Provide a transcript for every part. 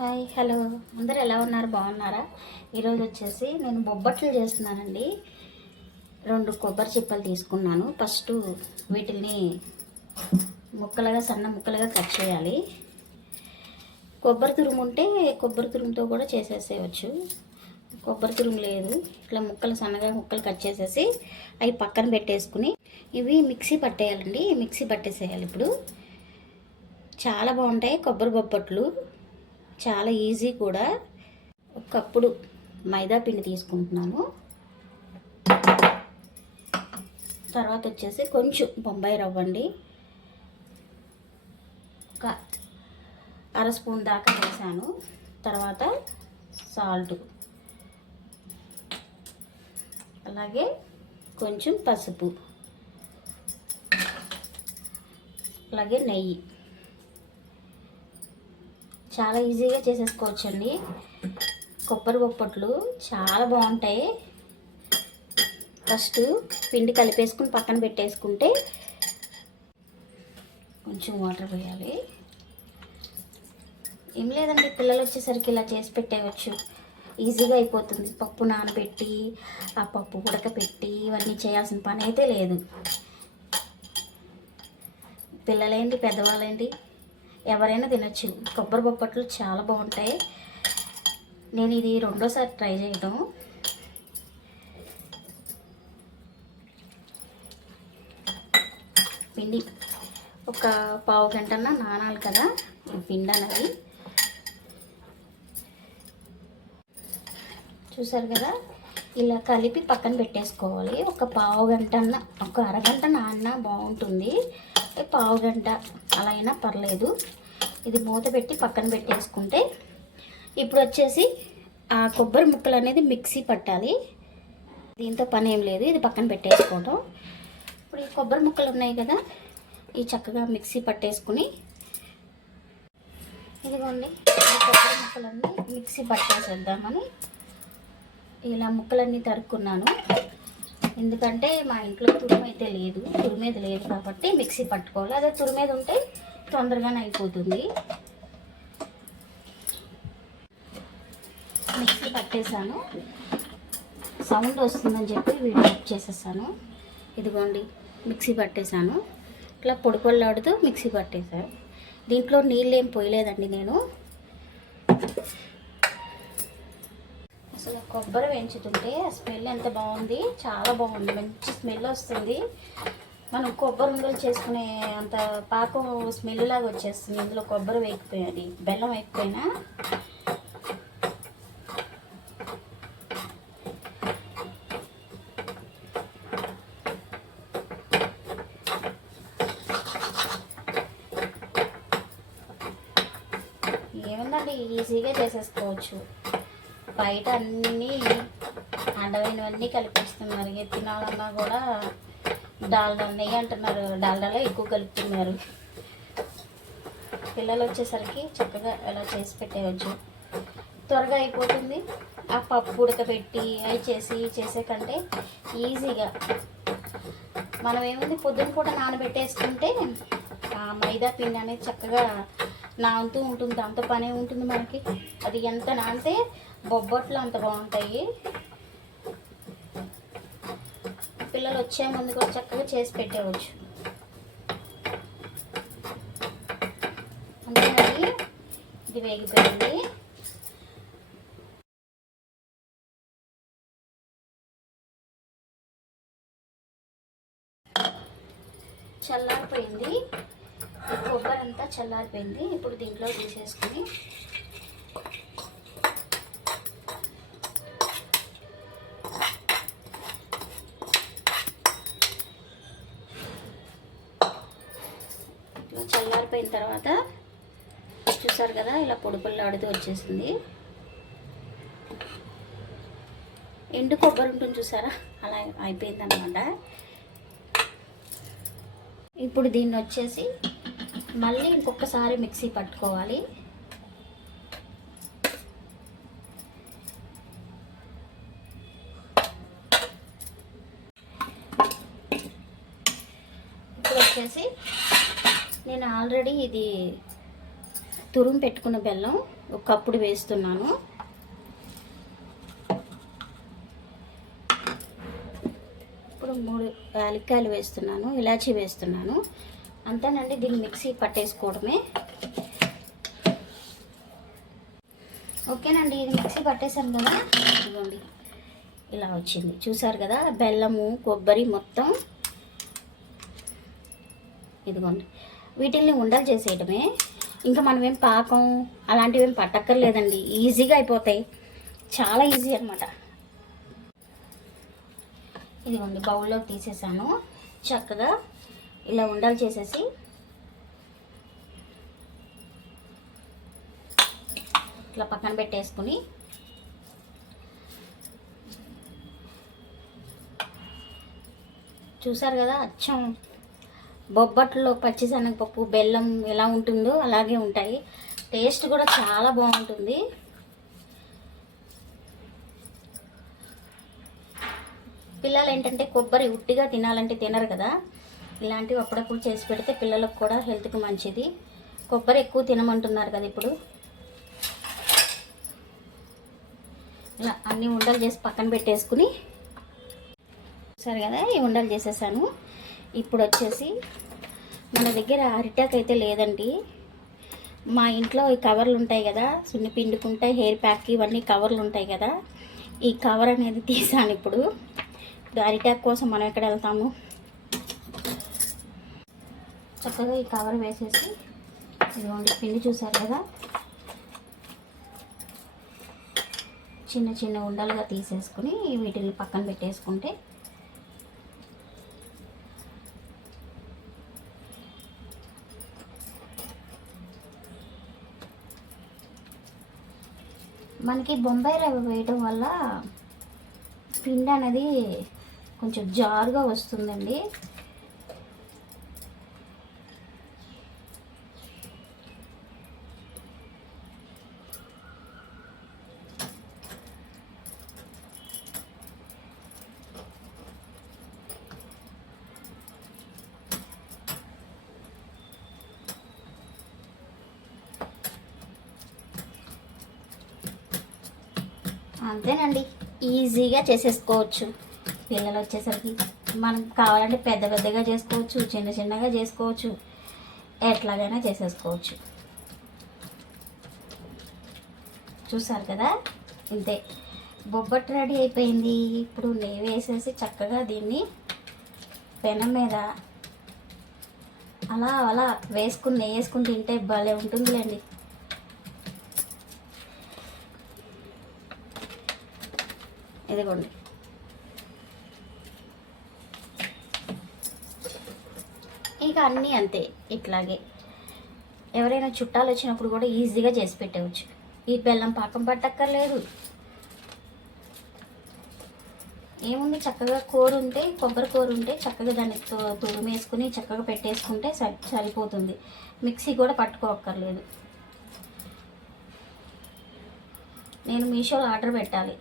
Hi hello. అందరు ఎలా ఉన్నారు? బాగున్నారా? ఈరోజు వచ్చేసి నేను బొబ్బట్లు చేస్తున్నానండి. రెండు కొబ్బరి చిప్పలు తీసుకున్నాను. ఫస్ట్ వీటిని ముక్కలుగా సన్న ముక్కలుగా కట్ చేయాలి. కొబ్బరి తురుము ఉంటే కొబ్బరి తురుముతో కూడా చేసేసేయచ్చు. కొబ్బరి తురుము లేదు. ఇట్లా ముక్కలు సన్నగా ముక్కలు కట్ చేసేసి అవి పక్కన పెట్టేసుకుని ఇవి మిక్సీ పట్టేయాలండి. మిక్సీ పట్టేసేయాలి ఇప్పుడు. చాలా బాగుంటాయి కొబ్బరి బొబ్బట్లు. చాలా ఈజీ కూడా. ఒకప్పుడు మైదా పిండి తీసుకుంటున్నాను. తర్వాత వచ్చేసి కొంచెం బొంబాయి రవ్వండి ఒక అర స్పూన్ దాకా వేసాను. తర్వాత సాల్ట్. అలాగే కొంచెం పసుపు. అలాగే నెయ్యి. చాలా ఈజీగా చేసేసుకోవచ్చండి. కొబ్బరి బొప్పట్లు చాలా బాగుంటాయి. ఫస్ట్ పిండి కలిపేసుకుని పక్కన పెట్టేసుకుంటే కొంచెం వాటర్ పోయాలి. ఏం లేదండి పిల్లలు వచ్చేసరికి ఇలా చేసి పెట్టేయచ్చు ఈజీగా అయిపోతుంది. పప్పు నానబెట్టి ఆ పప్పు ఉడకపెట్టి ఇవన్నీ చేయాల్సిన పని అయితే లేదు. పిల్లలేంటి? పెద్దవాళ్ళేంటి? ఎవరైనా తినొచ్చు. కొబ్బరి బొప్పట్లు చాలా బాగుంటాయి. నేను ఇది రెండోసారి ట్రై చేయడం పిండి. ఒక పావు గంటన్న నానాలి కదా. పిండి అనేది చూసారు కదా? ఇలా కలిపి పక్కన పెట్టేసుకోవాలి. ఒక పావు గంట ఒక అరగంట నాన్న బాగుంటుంది. పావు గంట అలా అయినా పర్లేదు. ఇది మూత పెట్టి పక్కన పెట్టేసుకుంటే ఇప్పుడు వచ్చేసి ఆ కొబ్బరి ముక్కలు అనేది మిక్సీ పట్టాలి. దీంతో పని ఏం లేదు. ఇది పక్కన పెట్టేసుకోవటం. ఇప్పుడు ఈ కొబ్బరి ముక్కలు ఉన్నాయి కదా ఈ చక్కగా మిక్సీ పట్టేసుకుని ఇదిగోండి కొబ్బరి ముక్కలన్నీ మిక్సీ పట్టేసేద్దామని ఇలా ముక్కలన్నీ తరుక్కున్నాను. ఎందుకంటే మా ఇంట్లో తురుమైతే లేదు తురిమేది లేదు కాబట్టి మిక్సీ పట్టుకోవాలి. అదే తురిమేది ఉంటే తొందరగానే అయిపోతుంది. మిక్సీ పట్టేశాను సౌండ్ వస్తుందని చెప్పి వీడియో ఆఫ్ చేసేసాను. ఇదిగోండి మిక్సీ పట్టేశాను ఇట్లా పొడి మిక్సీ పట్టేశాను దీంట్లో నీళ్ళు ఏం పోయలేదండి నేను. కొబ్బరి వేయించుతుంటే ఆ స్మెల్ ఎంత బాగుంది చాలా బాగుంది. మంచి స్మెల్ వస్తుంది. మనం కొబ్బరి ఉండలు చేసుకునే అంత పాకం స్మెల్ లాగా వచ్చేస్తుంది. ఇందులో కొబ్బరి వేయకపోయినది బెల్లం వేయకపోయినా. ఏమన్నా ఈజీగా చేసేసుకోవచ్చు. బయట అన్నీ అండమైనవన్నీ కలిపిస్తున్నారు. ఇక తినాలన్నా కూడా డాల్డా నెయ్యి అంటున్నారు. డాల్డాలో ఎక్కువ కలుపుతున్నారు. పిల్లలు వచ్చేసరికి చక్కగా ఎలా చేసి పెట్టేయచ్చు. త్వరగా అయిపోతుంది. ఆ పప్పు ఉడకబెట్టి అవి చేసి చేసే కంటే ఈజీగా. మనం ఏముంది పొద్దున పూట నానబెట్టేసుకుంటే ఆ మైదా పిండి అనేది చక్కగా నానుతూ ఉంటుంది. అంత పనే ఉంటుంది మనకి. అది ఎంత నానితే బొబ్బట్లు అంత బాగుంటాయి. పిల్లలు వచ్చే ముందు కూడా చక్కగా చేసి పెట్టేవచ్చు అంతేనండి. ఇది వేగిపోయింది. చల్లారిపోయింది. కొబ్బరి అంతా చల్లారిపోయింది. ఇప్పుడు దీంట్లో తీసేసుకుని చల్లారిపోయిన తర్వాత చూసారు కదా ఇలా పొడుపుల్లో ఆడుతూ వచ్చేసింది. ఎండు కొబ్బరి ఉంటుంది చూసారా? అలా అయిపోయింది అనమాట ఇప్పుడు దీన్ని వచ్చేసి మళ్ళీ ఇంకొకసారి మిక్సీ పట్టుకోవాలి ఇప్పుడు వచ్చేసి నేను ఆల్రెడీ ఇది తురుము పెట్టుకున్న బెల్లం ఒక కప్పుడు వేస్తున్నాను. ఇప్పుడు మూడు యాలక్కాయలు వేస్తున్నాను ఇలాచీ వేస్తున్నాను. అంతేనండి దీన్ని మిక్సీ పట్టేసుకోవడమే. ఓకేనండి ఇది మిక్సీ పట్టేసాను కదా. ఇదిగోండి ఇలా వచ్చింది. చూసారు కదా బెల్లము కొబ్బరి మొత్తం. ఇదిగోండి వీటిల్ని ఉండలు చేసేయటమే. ఇంకా మనం ఏం పాకం అలాంటివి ఏం పట్టక్కర్లేదండి. ఈజీగా అయిపోతాయి. చాలా ఈజీ అనమాట ఇదిగోండి బౌల్లోకి తీసేసాను. చక్కగా ఇలా ఉండలు చేసేసి ఇట్లా పక్కన పెట్టేసుకుని చూసారు కదా అచ్చం బొబ్బట్లో పచ్చిశనగపప్పు బెల్లం ఎలా ఉంటుందో అలాగే ఉంటాయి. టేస్ట్ కూడా చాలా బాగుంటుంది. పిల్లలు ఏంటంటే కొబ్బరి ఉట్టిగా తినాలంటే తినరు కదా. ఇలాంటివి అప్పుడప్పుడు చేసి పెడితే పిల్లలకు కూడా హెల్త్కి మంచిది. కొబ్బరి ఎక్కువ తినమంటున్నారు కదా ఇప్పుడు. ఇలా అన్ని ఉండలు చేసి పక్కన పెట్టేసుకుని సరే కదా ఈ ఉండలు చేసేసాను. ఇప్పుడు వచ్చేసి మన దగ్గర అరిటాక్ అయితే లేదండి. మా ఇంట్లో ఈ కవర్లు ఉంటాయి కదా సున్ని పిండుకుంటే హెయిర్ ప్యాక్ ఇవన్నీ కవర్లు ఉంటాయి కదా ఈ కవర్ అనేది తీసాను ఇప్పుడు. ఇప్పుడు అరిటాక్ కోసం మనం ఎక్కడ వెళ్తాము? చక్కగా ఈ కవర్ వేసేసి ఇదిగోండి పిండి చూసారు కదా? చిన్న చిన్న ఉండలుగా తీసేసుకుని వీటిని పక్కన పెట్టేసుకుంటే మనకి బొంబాయి రవ్వ వేయడం వల్ల పిండి అనేది కొంచెం జారుగా వస్తుందండి. అంతేనండి. ఈజీగా చేసేసుకోవచ్చు. పిల్లలు వచ్చేసరికి మనం కావాలంటే పెద్ద పెద్దగా చేసుకోవచ్చు చిన్న చిన్నగా చేసుకోవచ్చు. ఎట్లాగైనా చేసేసుకోవచ్చు. చూసారు కదా? ఇంతే. బొబ్బట్టు రెడీ అయిపోయింది. ఇప్పుడు నెయ్యి వేసేసి చక్కగా దీన్ని పెనం మీద అలా అలా వేసుకుని నెయ్యి వేసుకుని తింటే భలే ఉంటుందిలేండి. ఇదిగోండి. ఇక అన్నీ అంతే ఇట్లాగే. ఎవరైనా చుట్టాలు వచ్చినప్పుడు కూడా ఈజీగా చేసి పెట్టవచ్చు. ఈ బెల్లం పాకం పట్టక్కర్లేదు. ఏముంది? చక్కగా కూర ఉంటే కొబ్బరి కూర ఉంటే చక్కగా దాన్ని తు- తురిమేసుకుని చక్కగా పెట్టేసుకుంటే సరి సరిపోతుంది. మిక్సీ కూడా పట్టుకోక్కర్లేదు. నేను మీషోలో ఆర్డర్ పెట్టాలి.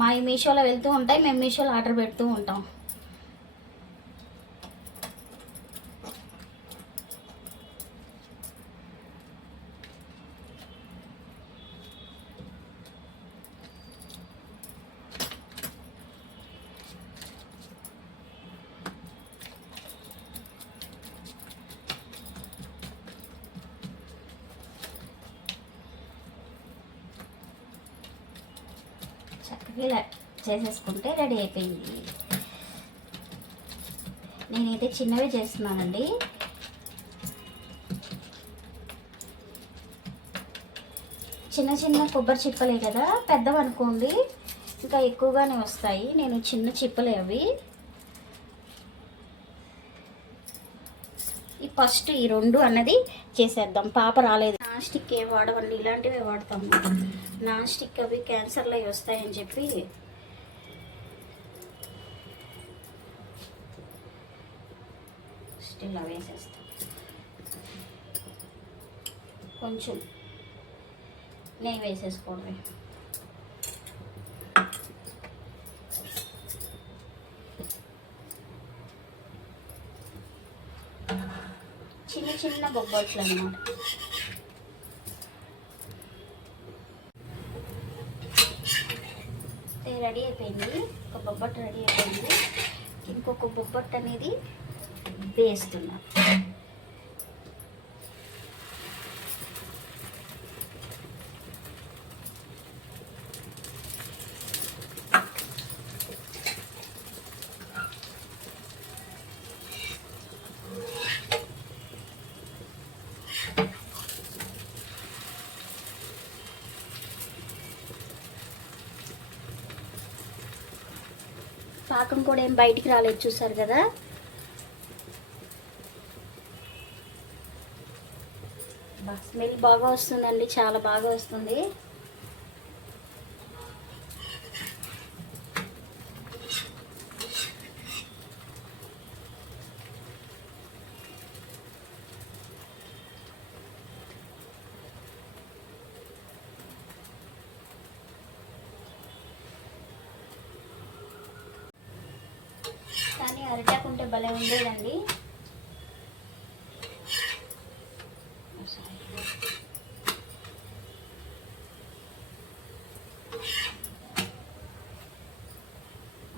మా ఈ మీషోలో వెళ్తూ ఉంటాయి మేము మీషోలో ఆర్డర్ పెడుతూ ఉంటాం. చక్కగా ఇలా చేసేసుకుంటే రెడీ అయిపోయింది. నేనైతే చిన్నవి చేస్తున్నానండి. చిన్న చిన్న కొబ్బరి చిప్పలే కదా పెద్దవి అనుకోండి ఇంకా ఎక్కువగానే వస్తాయి. నేను చిన్న చిప్పలే అవి. ఈ ఫస్ట్ ఈ రెండు అన్నది చేసేద్దాం. పాప రాలేదు. నాన్ స్టిక్ ఏ వాడవండి. ఇలాంటివే వాడతాము. నాన్ స్టిక్ అవి క్యాన్సర్లు అవి వస్తాయని చెప్పి స్టిల్ అవి వేసేస్తాం కొంచెం నెయ్యి వేసేసుకోవడమే చిన్న చిన్న బొబ్బట్లు అన్నమాట. రెడీ అయిపోయింది. ఒక బొబ్బట్టు రెడీ అయిపోయింది. ఇంకొక బొబ్బట్టు అనేది వేస్తున్నా. పాకం కూడా ఏం బయటికి రాలేదు చూసారు కదా? స్మెల్ బాగా వస్తుందండి చాలా బాగా వస్తుంది. కానీ అరిటాకు ఉంటే భలే ఉండేదండి.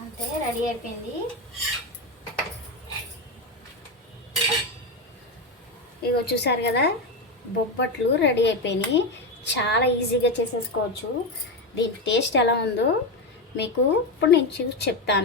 అంతే రెడీ అయిపోయింది. ఇగో చూసారు కదా బొబ్బట్లు రెడీ అయిపోయినాయి. చాలా ఈజీగా చేసేసుకోవచ్చు. దీని టేస్ట్ ఎలా ఉందో మీకు ఇప్పుడు నేను చూసి చెప్తాను.